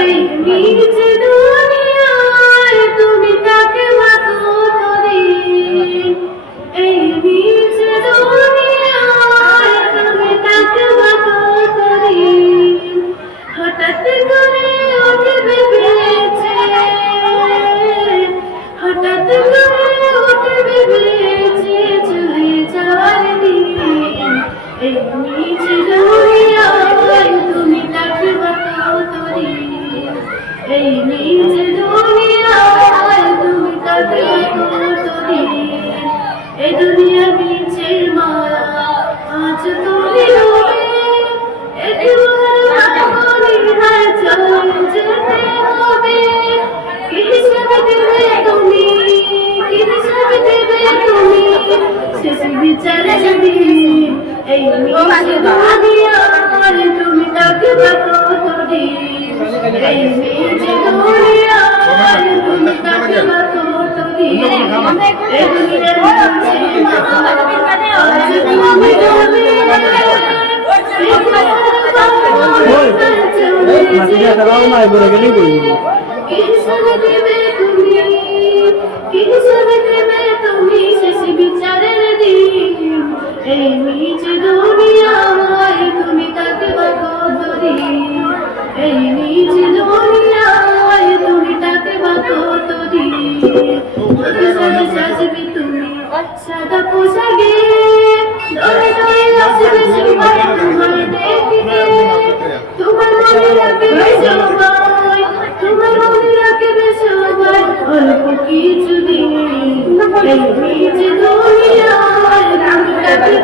এই নিজ দুনিয়ায় তুমি তাকে কতদিন, এই নিজ দুনিয়ায় তুমি তাকে কতদিন, হঠাৎ করে উঠবে বেঁচে, হঠাৎ করে উঠবে বেঁচে চলে যাওয়ার দিন, এই নিজ দুনিয়ায় তুমি তাকে কতদিন, এই নিজ দুনিয়ায় তুমি তাকে কতদিন, এই দুনিয়া বিছে মায়া আজ তুমি রবে, চলে যেতে হবে, কি হিসাবে দেবে তুমি, কি হিসাবে দেবে তুমি, শেষ বিচারে দিন, এই নিজ দুনিয়ায় তুমি তাকে কতদিন, এই নিজ দুনিয়ায় তুমি তাকে কতদিন, এই দুনিয়ার আজ তুমি রবে, কিসবে দেবে তুমি শেষ বিচারের দিন, এই নিজ দুনিয়ায় তুমি তাকে কতদিন, এই নিজ দুনিয়ায় তুমি তাকে কতদিন, সাজবে তুমি সাদা পোশাকে, দরে দরে আসবে সবাই তোমার দেখতে, তোমার মনে রাখবে সবাই, তোমার মনে রাখবে সবাই, অল্প কিছুদিন, এই নিজ দুনিয়ায় তুমি তাকে